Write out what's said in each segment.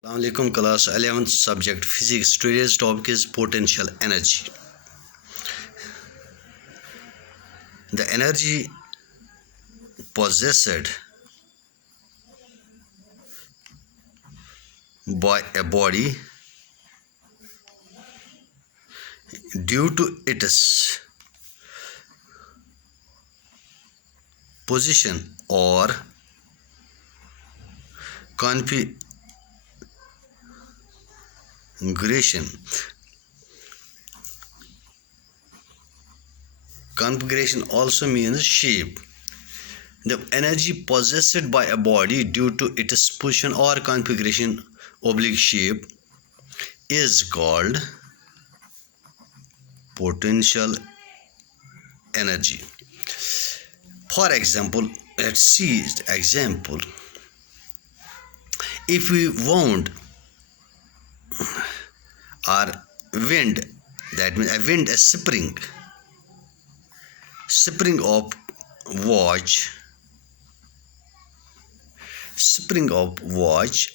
Assalamualaikum class 11th subject physics. Today's topic is potential energy. The energy possessed by a body due to its position or configuration. Configuration also means shape. The energy possessed by a body due to its position or configuration oblique shape is called potential energy. For example, let's see the example. If we wound or wind, that means a wind, a spring of watch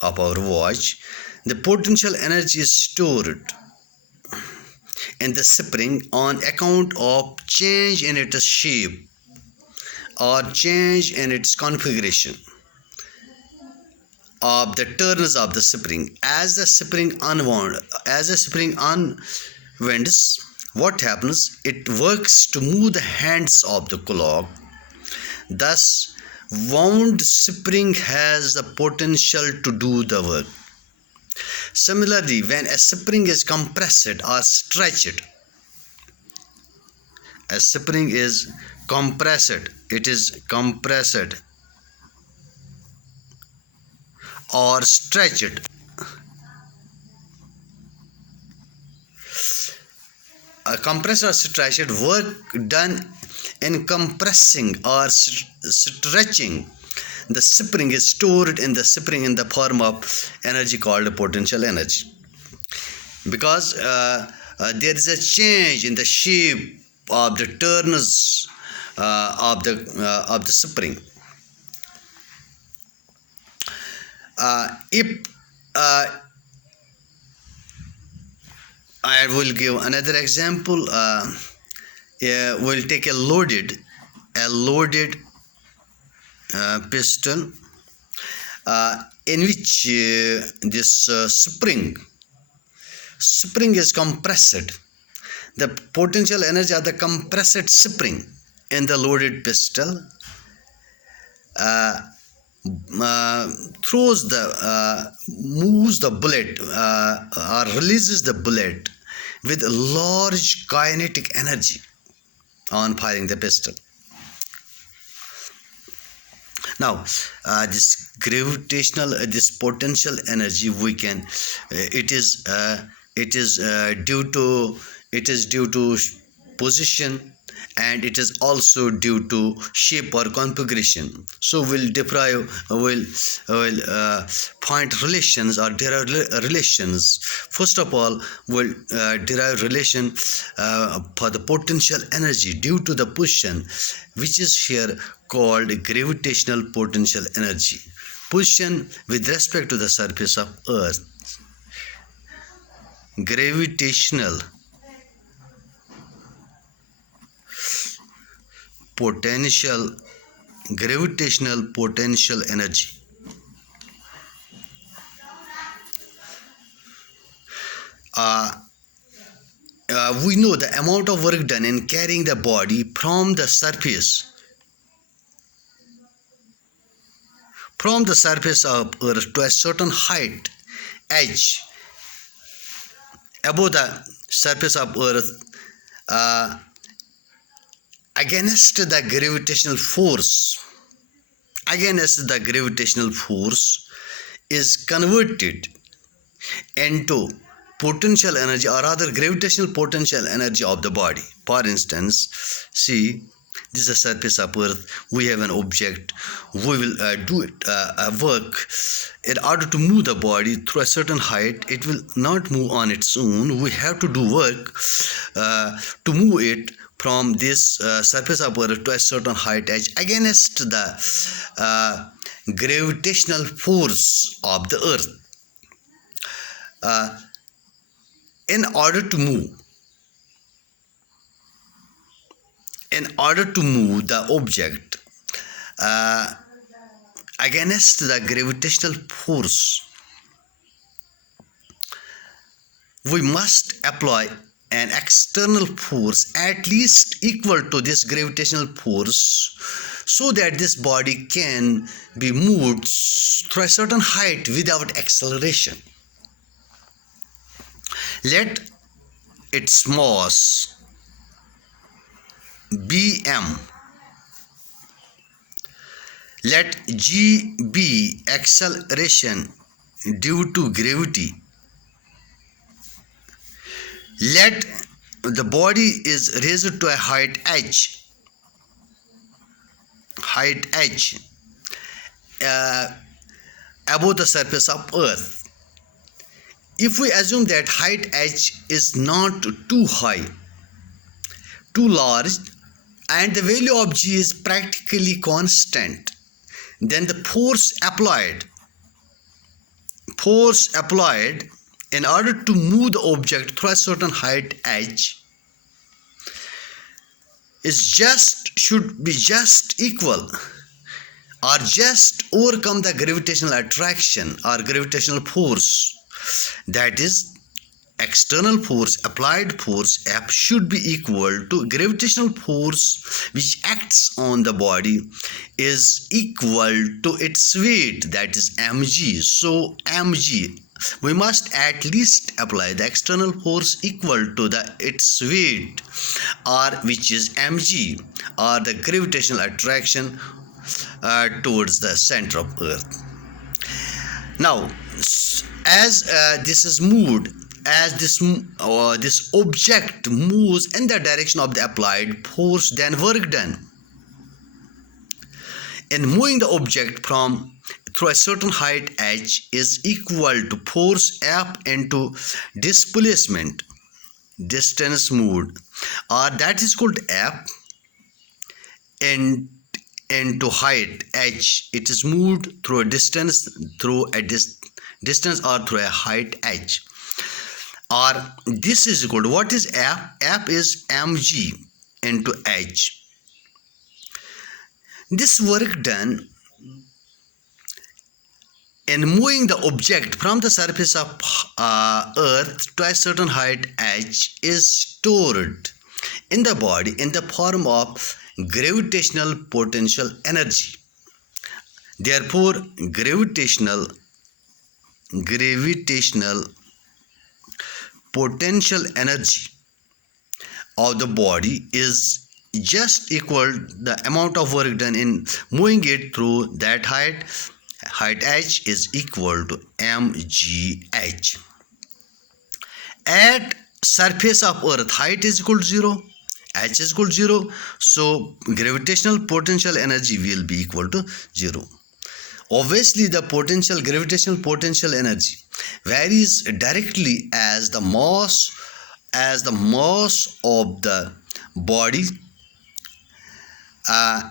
of our watch, the potential energy is stored in the spring on account of change in its shape or change in its configuration of the turns of the spring. As the spring unwinds, what happens? It works to move the hands of the clock. Thus, wound spring has the potential to do the work. Similarly, when a spring is compressed or stretched, a spring is compressed, it is compressed or stretched. A compressed or stretched work done in compressing or stretching the spring is stored in the spring in the form of energy called potential energy, because there is a change in the shape of the turns of the spring. If I will give another example. We'll take a loaded piston in which this spring is compressed. The potential energy of the compressed spring in the loaded piston moves the bullet or releases the bullet with large kinetic energy on firing the pistol. Now, this potential energy, we can it is due to position, and it is also due to shape or configuration. So we'll find relations or derive relations. First of all, we'll derive relation for the potential energy due to the position, which is here called gravitational potential energy. Position with respect to the surface of Earth. Gravitational potential energy. We know the amount of work done in carrying the body from the surface of Earth to a certain height, edge above the surface of Earth, against the gravitational force is converted into potential energy, or rather gravitational potential energy of the body. For instance, see, this is the surface of Earth. We have an object. We will do it work. In order to move the body through a certain height, it will not move on its own. We have to do work to move it from this surface of Earth to a certain height edge against the gravitational force of the Earth. in order to move the object against the gravitational force, we must apply an external force at least equal to this gravitational force, so that this body can be moved to a certain height without acceleration. Let its mass Bm, let g be acceleration due to gravity. Let the body is raised to a height h above the surface of earth. If we assume that height h is not too high, too large, and the value of g is practically constant, then the force applied in order to move the object through a certain height h should be just equal or just overcome the gravitational attraction or gravitational force. That is, external force, applied force F, should be equal to gravitational force which acts on the body is equal to its weight, that is mg. So mg, we must at least apply the external force equal to its weight, or which is mg, or the gravitational attraction towards the center of earth. Now, as this is moved, as this object moves in the direction of the applied force, then work done in moving the object through a certain height h is equal to force F into displacement, distance moved, or that is called F into height h. It is moved through a distance, or through a height h. Or this is equal to, what is F? F is mg into h. This work done in moving the object from the surface of earth to a certain height h is stored in the body in the form of gravitational potential energy. Therefore, gravitational potential energy of the body is just equal the amount of work done in moving it through that height h is equal to mgh. At surface of earth, height is equal to 0, h is equal to 0, so gravitational potential energy will be equal to 0. Obviously, the gravitational potential energy varies directly as the mass of the body,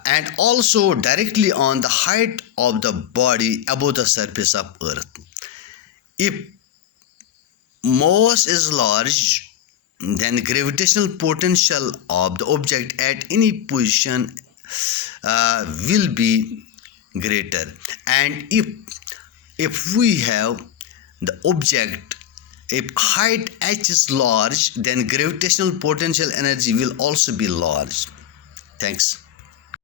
and also directly on the height of the body above the surface of earth. If mass is large, then gravitational potential of the object at any position will be greater, and if we have the object, if height h is large, then gravitational potential energy will also be large. Thanks.